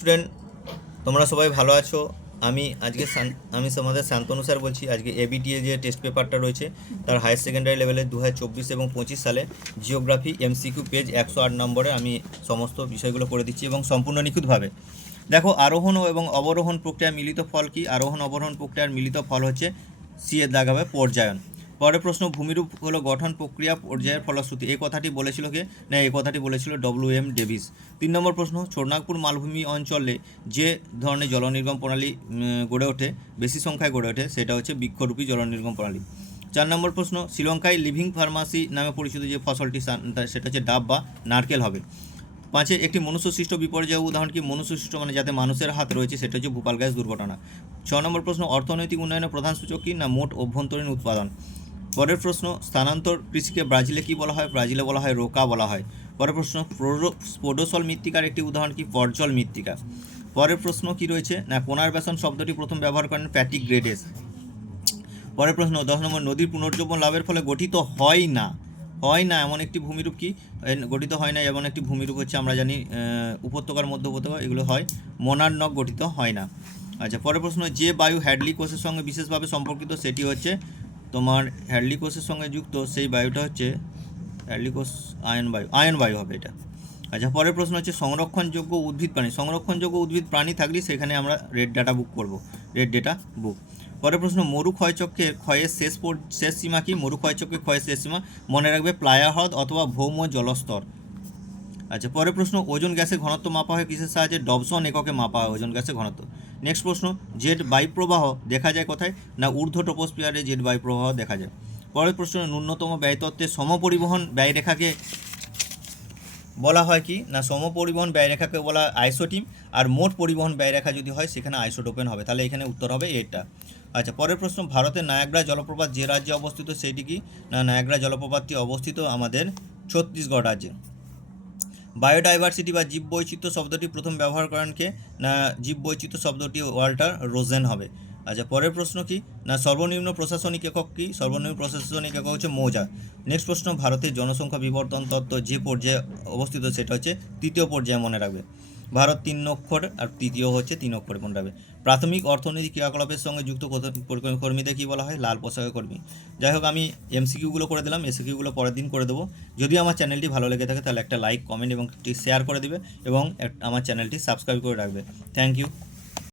Student, তোমরা সবাই ভালো আছো। আমি তোমাদের শান্তনু স্যার বলছি। আজকে এবিটিএ যে টেস্ট পেপারটা রয়েছে তার হায়ার সেকেন্ডারি লেভেলে 2024 এবং 25 সালে জিওগ্রাফি এমসিকিউ পেজ 108 নম্বরে আমি সমস্ত বিষয়গুলো করে দিচ্ছি এবং সম্পূর্ণ নিখুঁতভাবে। দেখো, আরোহণ এবং অবরোহণ প্রক্রিয়ার মিলিত ফল কি? আরোহণ অবরোহণ প্রক্রিয়ার মিলিত ফল হচ্ছে সি এর দাগ হবে পর্যায়ন। পরের প্রশ্ন, ভূমিরূপ হলো গঠন প্রক্রিয়া পর্যায়ের ফলশ্রুতি। এই কথাটি বলেছিল কে? না, এই কথাটি বলেছিল ডব্লিউ.এম. ডেভিস। 3 নম্বর প্রশ্ন, ছোটনাগপুর মালভূমি অঞ্চলে যে ধরনের জলনির্গম প্রণালী গড়ে ওঠে, বেশি সংখ্যায় গড়ে ওঠে, সেটা হচ্ছে বৃক্ষরূপী জলনির্গম প্রণালী। 4 নম্বর প্রশ্ন, শ্রীলঙ্কায় লিভিং ফার্মাসি নামে পরিচিত যে ফসলটি সেটা হচ্ছে ডাব বা নারকেল হবে। 5 একটি মনুষ্যসৃষ্ট বিপর্যয় উদাহরণ কি? মনুষ্যসৃষ্ট মানে যাতে মানুষের হাত রয়েছে, সেটা হচ্ছে ভোপাল গ্যাস দুর্ঘটনা। 6 নম্বর প্রশ্ন, অর্থনৈতিক উন্নয়নের প্রধান সূচক কি? না, মোট অভ্যন্তরীণ উৎপাদন। পরের প্রশ্ন, স্থানান্তর কৃষিকে ব্রাজিলে কি বলা হয়? ব্রাজিলে বলা হয় রোকা বলা হয়। পরের প্রশ্ন, স্পোডোসল মৃত্তিকার একটি উদাহরণ কি? পর্জল মৃত্তিকা। পরের প্রশ্ন কি রয়েছে? না, পুনর্বাসন শব্দটি প্রথম ব্যবহার করেন প্যাট্রিক গ্রেডেস। পরের প্রশ্ন 10 নম্বর, নদীর পুনর্জীবন লাভের ফলে গঠিত হয় না এমন একটি ভূমিরূপ কি? গঠিত হয় না এমন একটি ভূমিরূপ হচ্ছে, আমরা জানি উপত্যকার মধ্য উপত্যকা এগুলো হয়। মোনার্নক গঠিত হয় না। আচ্ছা, পরের প্রশ্ন, যে বায়ু হ্যাডলি কোষের সঙ্গে বিশেষভাবে সম্পর্কিত সেটি হচ্ছে তোমার হ্যাডলি কোষের সঙ্গে যুক্ত সেই বায়ুটা হচ্ছে হ্যাডলি কোষ আয়ন বায়ু হবে এটা। আচ্ছা, পরের প্রশ্ন হচ্ছে সংরক্ষণযোগ্য উদ্ভিদ প্রাণী। সংরক্ষণযোগ্য উদ্ভিদ প্রাণী থাকলে সেখানে আমরা রেড ডেটা বুক। পরের প্রশ্ন, মরু ক্ষয়চক্রের ক্ষয়ের শেষ সীমা কি? মরু ক্ষয়চক্রের ক্ষয়ের শেষ সীমা মনে রাখবে প্লায়া হ্রদ অথবা ভৌম জলস্তর। আচ্ছা, পরের প্রশ্ন, ওজন গ্যাসের ঘনত্ব মাপা হয় কিসের সাহায্যে? ডবসন এককে মাপা হয় ওজন গ্যাসের ঘনত্ব। নেক্সট প্রশ্ন, জেট বায়ুপ্রবাহ দেখা যায় কোথায়? না, ঊর্ধ্ব ট্রপোস্ফিয়ারে জেট বায়ুপ্রবাহ দেখা যায়। পরের প্রশ্ন, ন্যূনতম ব্যয়তত্ত্বের সমপরিবহন ব্যয়রেখাকে বলা হয় কি? না, সমপরিবহন ব্যয়রেখাকে বলা হয় আইসোটিম, আর মোট পরিবহন ব্যয়রেখা যদি হয় সেখানে আইসোটোপেন হবে। তাহলে এখানে উত্তর হবে এটা। আচ্ছা, পরের প্রশ্ন, ভারতের নায়াগ্রা জলপ্রপাত যে রাজ্যে অবস্থিত সেটি কি? না, নায়াগ্রা জলপ্রপাতটি অবস্থিত আমাদের ছত্তিশগড় রাজ্যে। বায়োডাইভার্সিটি বা জীববৈচিত্র্য শব্দটি প্রথম ব্যবহার করেন কে? না, জীববৈচিত্র্য শব্দটি ওয়াল্টার রোজেন হবে। আচ্ছা, পরের প্রশ্ন কি? না, সর্বনিম্ন প্রশাসনিক একক কি? সর্বনিম্ন প্রশাসনিক একক হচ্ছে মৌজা। নেক্সট প্রশ্ন, ভারতের জনসংখ্যা বিবর্তন তত্ত্ব যে পর্যায়ে অবস্থিত সেটা হচ্ছে তৃতীয় পর্যায়ে মনে রাখবে। ভারত 3 অক্ষর আর তৃতীয় হচ্ছে 3 অক্ষরে মনে রাখবে। প্রাথমিক অর্থনৈতিক ক্রিয়াকলাপের সঙ্গে যুক্ত কর্মীদের কী বলা হয়? লাল পোশাকের কর্মী। যাই হোক, আমি এমসিকিউগুলো করে দিলাম, এসিকিউগুলো পরের দিন করে দেবো। যদি আমার চ্যানেলটি ভালো লেগে থাকে তাহলে একটা লাইক, কমেন্ট এবং একটি শেয়ার করে দেবে এবং আমার চ্যানেলটি সাবস্ক্রাইব করে রাখবে। Thank you.